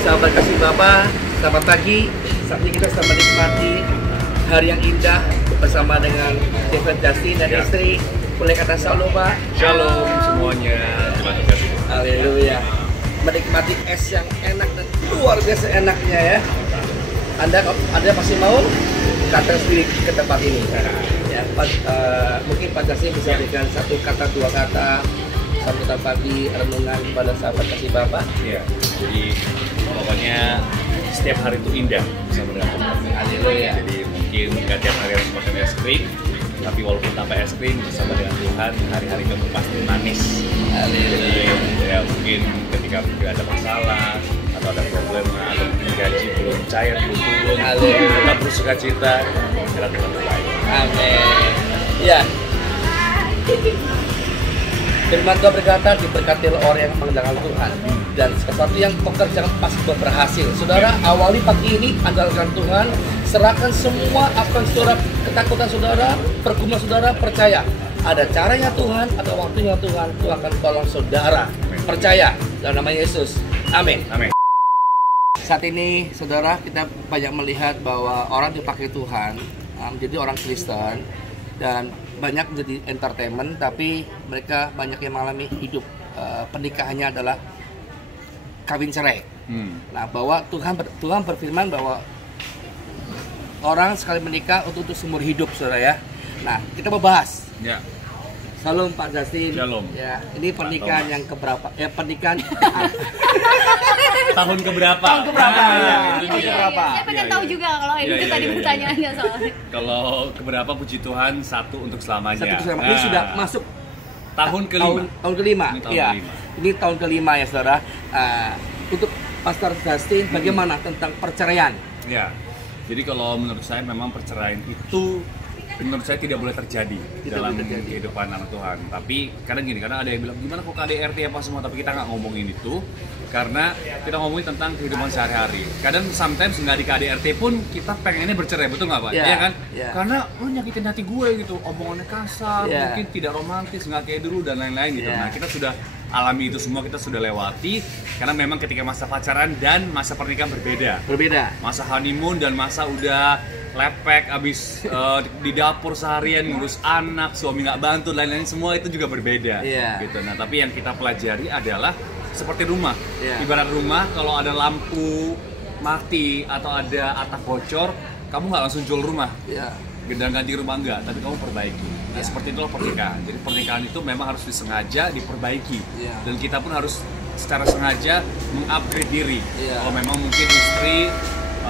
Sahabat kasih Bapa, selamat pagi. Saat ini kita sedang menikmati hari yang indah bersama dengan Stephen Justin dan istri. Boleh kata shalom, Pak. Shalom semuanya. Terima kasih. Haleluya. Menikmati es yang enak dan luar biasa enaknya ya. Anda masih mau datang sendiri ke tempat ini? Ya, mungkin Pak Justin bisa berikan satu kata, dua kata sambutan pagi renungan kepada sahabat kasih Bapa. Iya. Jadi pokoknya setiap hari itu indah bersama dengan Tuhan. Haleluya. Jadi mungkin nggak tiap hari harus makan es krim, tapi walaupun tanpa es krim bersama dengan Tuhan, hari-hari kamu pasti manis. Haleluya. Jadi ya mungkin ketika ada masalah atau ada problema atau mungkin gaji belum cair, belum turun, tetap bersuka cita karena Tuhan terbaik. Amin. Ya. Firman Tuhan berkata, diberkatilah orang yang mengandalkan Tuhan dan sesuatu yang pekerjaan pasti berhasil. Saudara, awali pagi ini andalkan Tuhan, serahkan semua apa yang saudara ketakutan saudara, pergumulan saudara, percaya ada caranya Tuhan, ada waktunya Tuhan akan tolong saudara. Percaya dalam nama Yesus. Amin. Amin. Saat ini, saudara, kita banyak melihat bahwa orang dipakai Tuhan menjadi orang Kristen dan banyak menjadi entertainment, tapi mereka banyak yang mengalami hidup pernikahannya adalah kawin cerai. Nah, bahwa Tuhan berfirman bahwa orang sekali menikah untuk seumur hidup, saudara ya. Nah, kita mau bahas. Ya. Salam Pak Justin. Shalom. Ya, ini pernikahan yang keberapa? Ya, pernikahan Tahun keberapa? Tahun keberapa? Ya, Tahun keberapa? Saya pengen tahu juga kalau itu Iya, tadi iya. pertanyaannya soalnya. Kalau keberapa puji Tuhan, satu untuk selamanya. Satu sama ini sudah masuk tahun kelima. Tahun kelima. Ini tahun Iya. kelima. Ini tahun kelima ya, saudara. Untuk Pastor Justin, bagaimana tentang perceraian? Ya. Jadi kalau menurut saya memang perceraian itu menurut saya tidak boleh terjadi dalam kehidupan anak Tuhan. Tapi kadang gini, karena ada yang bilang gimana kok KDRT apa semua, tapi kita nggak ngomongin itu karena kita ngomongin tentang kehidupan sehari-hari. Kadang sometimes nggak di KDRT pun kita pengennya bercerai, betul nggak Pak? Iya kan? Karena lu nyakitin hati gue gitu, omongannya kasar, mungkin tidak romantis, nggak kayak dulu dan lain-lain gitu. Nah, kita sudah alami itu semua, kita sudah lewati karena memang ketika masa pacaran dan masa pernikahan berbeda. Masa honeymoon dan masa udah lepek abis di dapur seharian ngurus anak, suami nggak bantu, lain-lain semua itu juga berbeda gitu. Nah, tapi yang kita pelajari adalah seperti rumah. Ibarat rumah, kalau ada lampu mati atau ada atap bocor, kamu nggak langsung jual rumah. Dan ganti rumah enggak, tapi kamu perbaiki. Nah, seperti itulah pernikahan. Jadi pernikahan itu memang harus disengaja diperbaiki. Dan kita pun harus secara sengaja mengupgrade diri. Kalau memang mungkin istri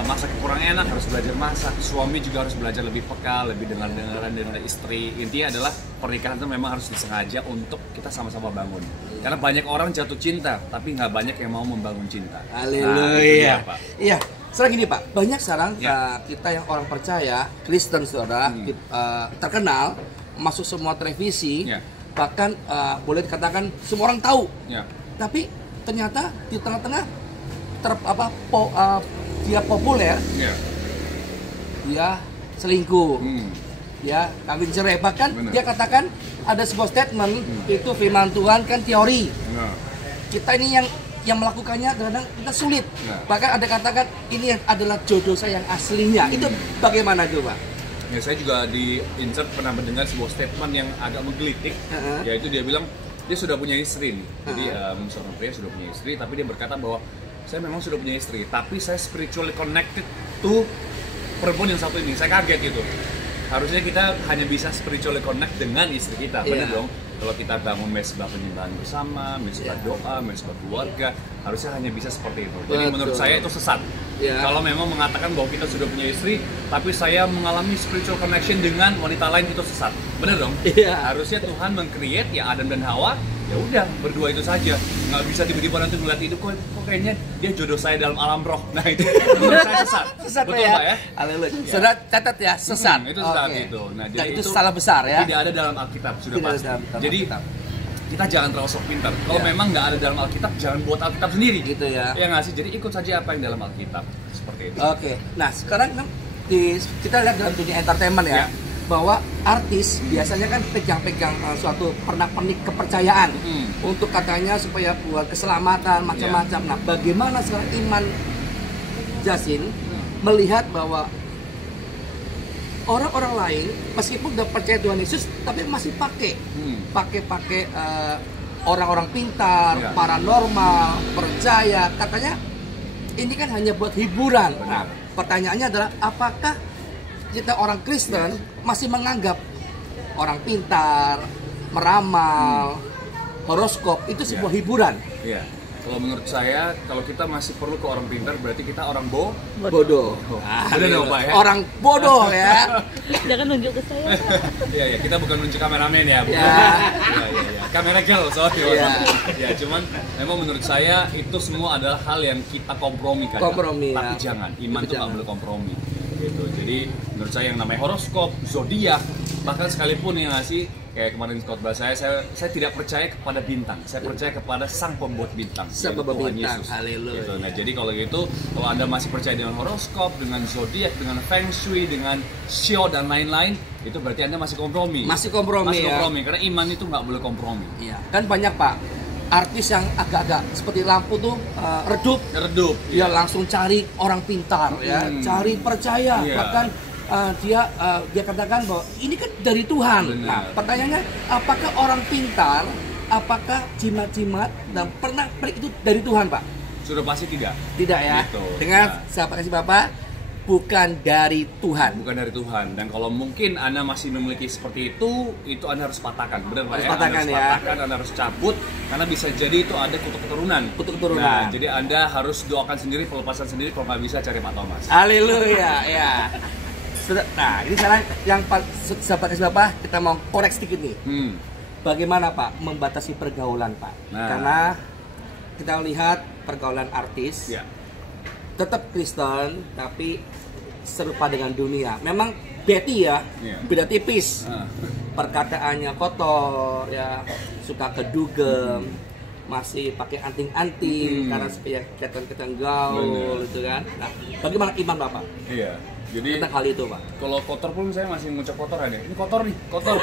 masak kurang enak, harus belajar masak. Suami juga harus belajar lebih peka, lebih dengar-dengaran dari istri. Intinya adalah pernikahan itu memang harus disengaja untuk kita sama-sama bangun. Karena banyak orang jatuh cinta, tapi nggak banyak yang mau membangun cinta. Haleluya. Iya. Sekarang gini Pak, banyak sekarang kita yang orang percaya, Kristen saudara, terkenal, masuk semua televisi, bahkan boleh dikatakan semua orang tahu. Tapi ternyata di tengah-tengah dia populer, dia selingkuh, dia kawin cerai. Bahkan dia katakan ada sebuah statement, itu firman Tuhan kan teori. Kita ini yang melakukannya kadang kita sulit. Bahkan ada katakan ini adalah jodoh saya yang aslinya. Itu bagaimana coba? Ya, saya juga di insert pernah mendengar sebuah statement yang agak menggelitik, yaitu dia bilang dia sudah punya istri nih. Jadi seorang pria sudah punya istri, tapi dia berkata bahwa saya memang sudah punya istri, tapi saya spiritually connected to perempuan yang satu ini. Saya kaget gitu. Harusnya kita hanya bisa spiritually connect dengan istri kita, benar dong? Kalau kita bangun mesbah penyembahan bersama, mesbah doa, mesbah keluarga, harusnya hanya bisa seperti itu. Jadi menurut saya itu sesat. Kalau memang mengatakan bahwa kita sudah punya istri, tapi saya mengalami spiritual connection dengan wanita lain, itu sesat. Benar dong? Harusnya Tuhan meng-create ya Adam dan Hawa, ya udah berdua itu saja. Nggak bisa tiba-tiba nanti ngeliat itu kok kayaknya dia jodoh saya dalam alam roh. Nah itu menurut saya sesat. Betul Pak ya? Haleluya. Saudara catat ya, sesat. Itu sesat gitu. Nah, Dan jadi itu salah besar ya. Tidak ada dalam Alkitab, sudah Tidak pasti. ada dalam Jadi kita jangan terlalu sok pintar. Kalau memang nggak ada dalam Alkitab, jangan buat Alkitab sendiri. Gitu ya. Ya nggak sih. Jadi ikut saja apa yang dalam Alkitab, seperti itu. Oke. Nah sekarang kan kita lihat dalam dunia entertainment ya. bahwa artis biasanya kan pegang-pegang suatu pernak-pernik kepercayaan untuk katanya supaya buat keselamatan macam-macam. Nah, bagaimana sekarang iman Justin melihat bahwa orang-orang lain meskipun udah percaya Tuhan Yesus tapi masih pakai orang-orang pintar, paranormal, percaya, katanya ini kan hanya buat hiburan. Nah, pertanyaannya adalah apakah kita orang Kristen masih menganggap orang pintar, meramal, horoskop itu sebuah hiburan? Iya. Kalau menurut saya, kalau kita masih perlu ke orang pintar, berarti kita orang bodoh. Bener dong, Pak, ya? Orang bodoh ya. Jangan nunjuk ke saya. Iya, ya, kita bukan nunjuk kameramen ya, bukan. Ya. Iya. Kamera girl, sorry. Iya. Ya, cuman memang menurut saya itu semua adalah hal yang kita kompromi kan. Kompromi, Tapi ya. jangan, iman Itu tuh nggak jangan. boleh kompromi. Gitu. Jadi menurut saya yang namanya horoskop, zodiak, bahkan sekalipun yang ngasih kayak kemarin khotbah saya tidak percaya kepada bintang, saya percaya kepada sang pembuat bintang, Sang yaitu pembuat Tuhan bintang. Yesus. Haleluya. Gitu. Nah, jadi kalau gitu, kalau Anda masih percaya dengan horoskop, dengan zodiak, dengan feng shui, dengan shio dan lain-lain, itu berarti Anda masih kompromi. Masih kompromi, Masih ya. kompromi, karena iman itu nggak boleh kompromi. Iya, kan banyak Pak artis yang agak-agak seperti lampu tuh redup, Redup. dia langsung cari orang pintar ya, cari percaya, Iya. bahkan dia katakan bahwa ini kan dari Tuhan. Benar. Nah, pertanyaannya apakah orang pintar, apakah jimat-jimat dan pernak-pernik itu dari Tuhan, Pak? Sudah pasti tidak. Tidak ya. Gitu. Dengan Nah. sahabat kasih Bapak, bukan dari Tuhan. Bukan dari Tuhan. Dan kalau mungkin Anda masih memiliki seperti itu Anda harus patahkan. Benar Pak Harus ya? patahkan, Anda harus ya. patahkan, Anda harus cabut, karena bisa jadi itu ada kutuk keturunan. Kutuk keturunan. Nah, jadi Anda harus doakan sendiri, pelepasan sendiri, kalau nggak bisa cari Pak Thomas. Haleluya, ya. Nah, ini sekarang yang sahabat kasih Bapak, kita mau korek sedikit nih. Bagaimana Pak membatasi pergaulan Pak? Nah. Karena kita lihat pergaulan artis Ya. tetap Kristen tapi serupa dengan dunia. Memang Betty ya, Iya. beda tipis. Ah. Perkataannya kotor ya, suka kedugem, masih pakai anting-anting karena supaya kelihatan gaul Bener. gitu kan. Nah, bagaimana iman Bapak Iya. Jadi tentang hal itu Pak? kalau kotor pun saya masih ngucap kotor aja. Ini kotor nih, kotor.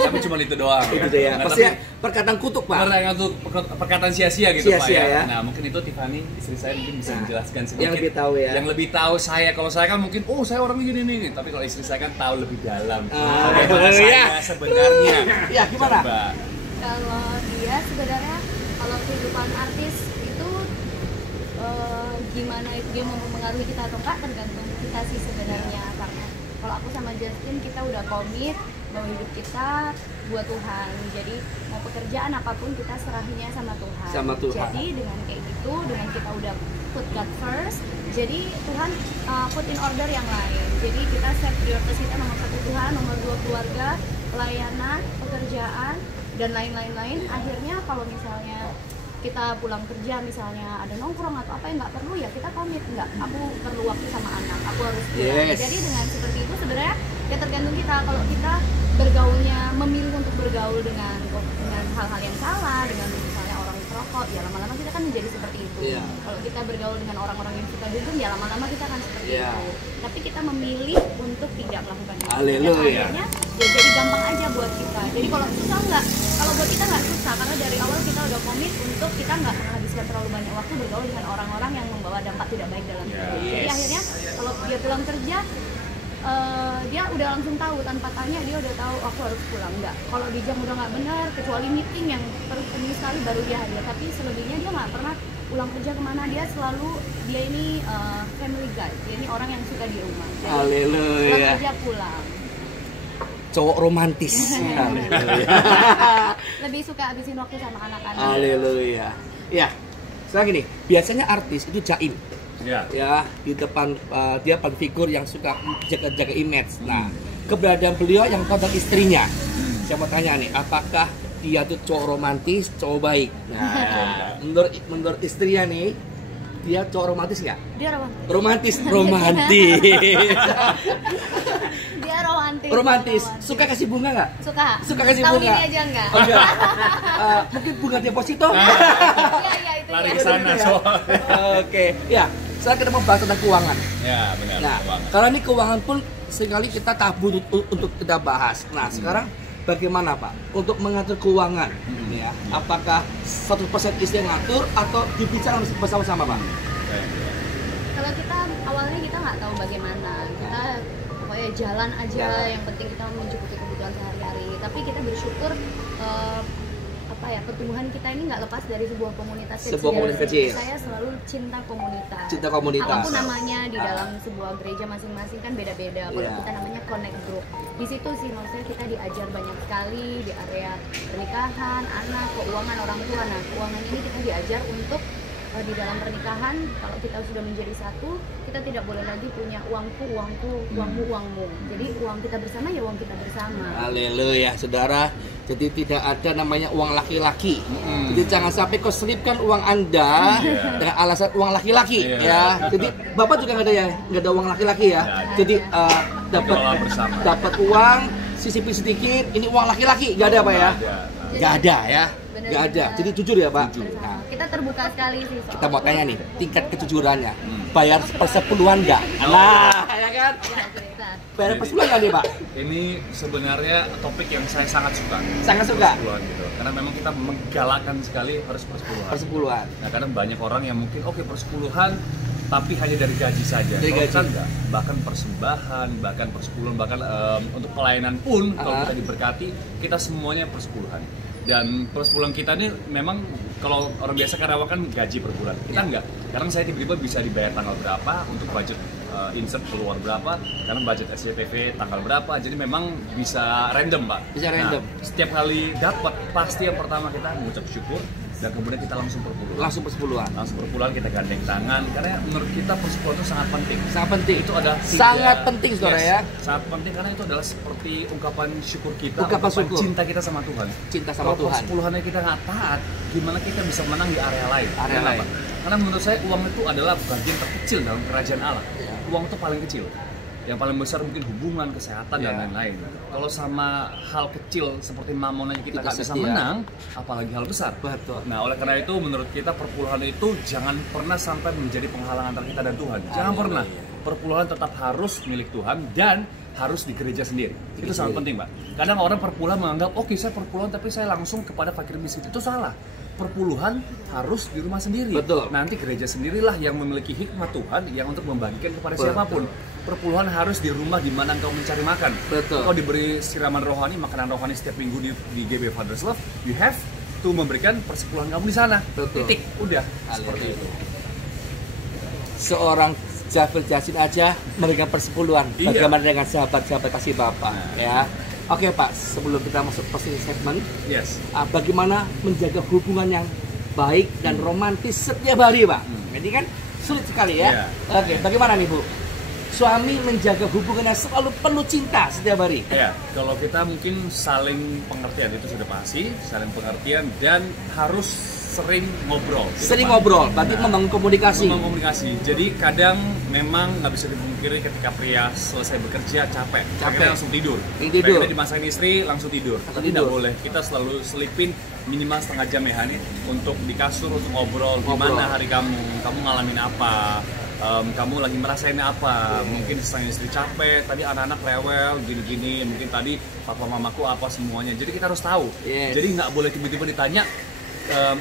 Tapi cuma itu doang. Gitu ya. Nah, Pasti tapi- perkataan kutuk Pak. Karena itu perkataan sia-sia gitu Pak Sia-sia, ya. Nah mungkin itu Tiffany istri saya mungkin bisa Nah, menjelaskan sedikit. yang lebih tahu ya. Yang lebih tahu saya, kalau saya kan mungkin saya orangnya gini nih. Tapi kalau istri saya kan tahu lebih dalam. Ah, Bagaimana iya. saya sebenarnya. Ya, gimana? Coba. Kalau dia sebenarnya kalau kehidupan artis itu gimana itu dia mau mempengaruhi kita atau enggak tergantung kita sih sebenarnya, karena kalau aku sama Justin kita udah komit bahwa hidup kita buat Tuhan, jadi mau pekerjaan apapun kita serahinnya sama Tuhan. Sama Tuhan. Jadi dengan kayak gitu, dengan kita udah put God first, jadi Tuhan put in order yang lain. Jadi kita set prioritas kita nomor 1 Tuhan, nomor 2 keluarga, pelayanan, pekerjaan dan lain-lain. Akhirnya kalau misalnya kita pulang kerja misalnya ada nongkrong atau apa yang nggak perlu, ya kita komit, nggak, aku perlu waktu sama anak, aku harus pulang. Yes. Jadi dengan seperti itu sebenarnya ya tergantung kita. Kalau kita bergaulnya memilih untuk bergaul dengan hal-hal yang salah, dengan misalnya orang perokok, ya lama-lama kita kan menjadi seperti itu. Iya. Kalau kita bergaul dengan orang-orang yang suka dugem, ya lama-lama kita akan seperti Iya. itu. Tapi kita memilih untuk tidak melakukan itu. Haleluya. Dan akhirnya ya jadi gampang aja buat kita. Jadi kalau susah nggak, kalau buat kita nggak susah karena dari awal kita udah komit untuk kita nggak menghabiskan terlalu banyak waktu bergaul dengan orang-orang yang membawa dampak tidak baik dalam hidup. Jadi akhirnya kalau dia pulang kerja, dia udah langsung tahu tanpa tanya, dia udah tahu aku harus pulang. Enggak, kalau di jam udah nggak benar, kecuali meeting yang penting sekali baru dia hadir. Tapi selebihnya dia nggak pernah pulang kerja kemana, dia selalu dia ini family guy, dia ini orang yang suka di rumah. Jadi pulang Haleluya. kerja pulang. Cowok romantis. Haleluya. Lebih suka habisin waktu sama anak-anak. Haleluya. Ya, sekarang gini, biasanya artis itu jaim. Ya. Ya, di depan dia pada figur yang suka jaga-jaga image. Nah, keberadaan beliau yang tahu tentang istrinya. Saya mau tanya nih, apakah dia tuh cowok romantis, cowok baik? Nah, menurut istrinya nih, dia cowok romantis nggak? Dia romantis. Romantis. Dia romantis. Romantis. Suka kasih bunga nggak? Suka. Suka kasih Tahun bunga? ini aja enggak. Oh, enggak. Mungkin bunga deposito? Iya, itu Lari ya. ke sana Ya. soalnya. Oke, ya. Sekarang kita mau bahas tentang keuangan. Ya benar. Nah, keuangan. kalau ini keuangan pun sekali kita tabu untuk kita bahas. Nah, sekarang bagaimana Pak untuk mengatur keuangan? Ya, apakah 100% istri yang ngatur atau dibicarakan bersama-sama Pak? Kalau kita awalnya kita nggak tahu bagaimana, kita pokoknya jalan aja, yang penting kita mencukupi kebutuhan sehari-hari. Tapi kita bersyukur pertumbuhan kita ini nggak lepas dari sebuah komunitas kecil. Sebuah komunitas kecil. Saya selalu cinta komunitas. Cinta komunitas. Apapun namanya di dalam sebuah gereja masing-masing kan beda-beda. Kalau kita namanya connect group. Di situ sih maksudnya kita diajar banyak sekali di area pernikahan, anak, keuangan orang tua. Nah, keuangan ini kita diajar untuk di dalam pernikahan, kalau kita sudah menjadi satu, kita tidak boleh lagi punya uangku, uangmu. Jadi uang kita bersama ya uang kita bersama. Haleluya, saudara. Jadi tidak ada namanya uang laki-laki. Jadi jangan sampai kau selipkan uang Anda dengan alasan uang laki-laki ya. Jadi Bapak juga nggak ada uang laki-laki ya. Jadi dapat uang, sisipin sedikit, ini uang laki-laki, nggak ada Pak ya? Nggak ada ya. Nggak ada. Jadi jujur ya Pak. Nah, kita terbuka sekali sih. Kita mau tanya nih, tingkat kejujurannya. Bayar persepuluhan nggak? Nah, ya kan? Bayar persepuluhan nggak nih Pak? Ini sebenarnya topik yang saya sangat suka. Sangat suka? Persepuluhan gitu. Karena memang kita menggalakkan sekali harus persepuluhan. Persepuluhan. Nah, karena banyak orang yang mungkin persepuluhan tapi hanya dari gaji saja. Dari gaji. Kan enggak, bahkan persembahan, bahkan persepuluhan, bahkan untuk pelayanan pun kalau kita diberkati, kita semuanya persepuluhan. Dan persepuluhan kita ini memang kalau orang biasa karyawan kan gaji per bulan, kita enggak. Karena saya tiba-tiba bisa dibayar tanggal berapa untuk budget insert keluar berapa, karena budget SCTV tanggal berapa, jadi memang bisa random Pak. Bisa random. Nah, setiap kali dapat pasti yang pertama kita mengucap syukur dan kemudian kita langsung perpuluhan. Langsung persepuluhan. Langsung perpuluhan, kita gandeng tangan karena menurut kita persepuluhan itu sangat penting. Sangat penting. Itu ada sangat penting saudara ya. Sangat penting karena itu adalah seperti ungkapan syukur kita, ungkapan syukur. Cinta kita sama Tuhan. Cinta sama Kalau Tuhan. persepuluhannya kita nggak taat, gimana kita bisa menang di area lain? Area lain. Karena menurut saya uang itu adalah bagian terkecil dalam kerajaan Allah. Uang itu paling kecil. Yang paling besar mungkin hubungan, kesehatan dan lain-lain. Kalau sama hal kecil seperti mamon aja kita nggak bisa menang, apalagi hal besar. Betul. Nah, oleh karena itu menurut kita perpuluhan itu jangan pernah sampai menjadi penghalang antara kita dan Tuhan. Jangan pernah. Perpuluhan tetap harus milik Tuhan dan harus di gereja sendiri. Itu sangat penting, Pak. Kadang orang perpuluhan menganggap, oke, saya perpuluhan tapi saya langsung kepada fakir miskin. Itu salah. Perpuluhan harus di rumah sendiri. Betul. Nanti gereja sendirilah yang memiliki hikmat Tuhan yang untuk membagikan kepada siapapun. Perpuluhan harus di rumah di mana engkau mencari makan. Betul. Engkau diberi siraman rohani, makanan rohani setiap minggu di GB Father's Love, you have to memberikan persepuluhan kamu di sana. Betul. Titik, udah. Seperti itu. Seorang Jafil Jasin aja memberikan persepuluhan. Iya. Bagaimana dengan sahabat-sahabat kasih Bapak? Ya. Oke Pak, sebelum kita masuk closing statement, bagaimana menjaga hubungan yang baik dan romantis setiap hari Pak? Ini kan sulit sekali ya. Oke, bagaimana nih Bu? Suami menjaga hubungan yang selalu penuh cinta setiap hari. Ya, kalau kita mungkin saling pengertian itu sudah pasti, saling pengertian dan harus sering ngobrol. Sering ngobrol, berarti membangun komunikasi. Membangun komunikasi. Jadi kadang memang nggak bisa dipungkiri ketika pria selesai bekerja capek. Akhirnya langsung tidur. Akhirnya dimasakin istri langsung tidur. Tapi tidak boleh. Kita selalu selipin minimal setengah jam ya Hani untuk di kasur untuk ngobrol. Gimana hari kamu? Kamu ngalamin apa? Kamu lagi merasain apa? Mungkin sang istri capek, tadi anak-anak rewel, gini-gini. Mungkin tadi papa mamaku apa semuanya. Jadi kita harus tahu. Jadi nggak boleh tiba-tiba ditanya.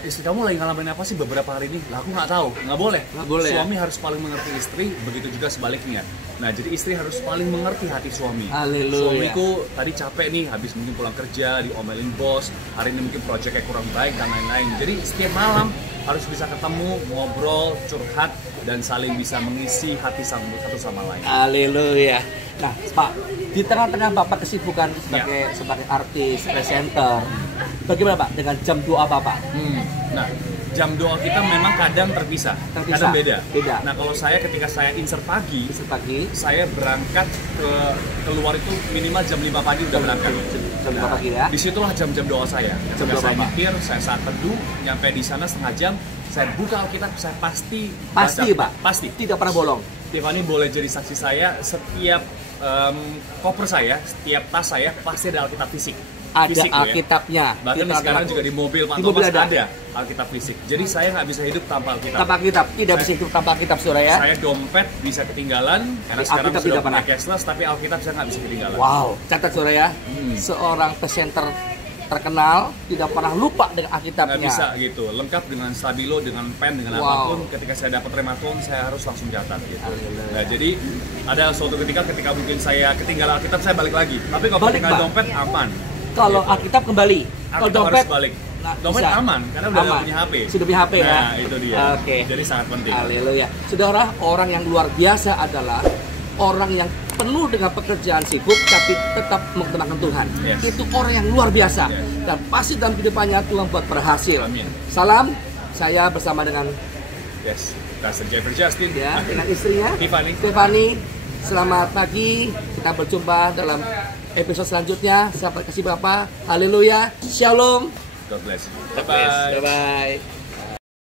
Istri kamu lagi ngalamin apa sih beberapa hari ini? Lah aku nggak tahu, nggak boleh. Suami harus paling mengerti istri, begitu juga sebaliknya. Nah jadi istri harus paling mengerti hati suami. Suamiku tadi capek nih, habis mungkin pulang kerja, diomelin bos, hari ini mungkin proyeknya kurang baik dan lain-lain. Jadi setiap malam harus bisa ketemu, ngobrol, curhat, dan saling bisa mengisi hati satu sama lain. Haleluya. Nah Pak, di tengah-tengah Bapak kesibukan sebagai artis, presenter, bagaimana Pak dengan jam doa Bapak? Nah, jam doa kita memang kadang terpisah. Kadang beda. Nah, kalau saya ketika saya insert pagi, saya berangkat keluar itu minimal jam 5 pagi udah berangkat. Jam 5 pagi ya. Disitulah jam-jam doa saya. Ketika saya mikir, saya saat teduh, nyampe di sana setengah jam, saya buka Alkitab, saya pasti Pak. Pasti. Tidak pernah bolong. Tiffany boleh jadi saksi saya, setiap koper saya, setiap tas saya pasti ada Alkitab fisik. ada fisik tuh ya. Alkitabnya. Bahkan Di sekarang juga di mobil Pak Di mobil Thomas ada. ada Alkitab fisik. Jadi saya nggak bisa hidup tanpa Alkitab. Tanpa Alkitab, tidak bisa hidup tanpa Alkitab, saudara ya. Saya dompet bisa ketinggalan karena sekarang Alkitab sudah tidak punya pernah. cashless, tapi Alkitab saya nggak bisa ketinggalan. Wow, catat saudara ya. Hmm. Seorang presenter terkenal tidak pernah lupa dengan Alkitabnya. Nggak bisa gitu, lengkap dengan stabilo, dengan pen, dengan Wow. apapun. Ketika saya dapat rematon, saya harus langsung catat gitu. Alhamdulillah. Nah, jadi ada suatu ketika mungkin saya ketinggalan Alkitab, saya balik lagi. Tapi kalau Balik, ketinggalan Pak. dompet aman. Kalau Gitu. Alkitab kembali, kalau Alkitab dompet harus balik. nggak Dompet bisa. aman karena udah Aman. punya HP. Sudah punya HP ya. Nah, itu dia. Oke. Jadi sangat penting. Haleluya. Saudara, orang yang luar biasa adalah orang yang penuh dengan pekerjaan sibuk tapi tetap mengutamakan Tuhan. Yes. Itu orang yang luar biasa. Yes. Dan pasti dalam kehidupannya Tuhan buat berhasil. Amin. Salam, saya bersama dengan Yes. Pastor Jeffrey Justin. ya, dengan istrinya Tiffany. Stephanie. Selamat pagi. Kita berjumpa dalam episode selanjutnya. Sampai kasih Bapak. Haleluya. Shalom. God bless. Bye bye.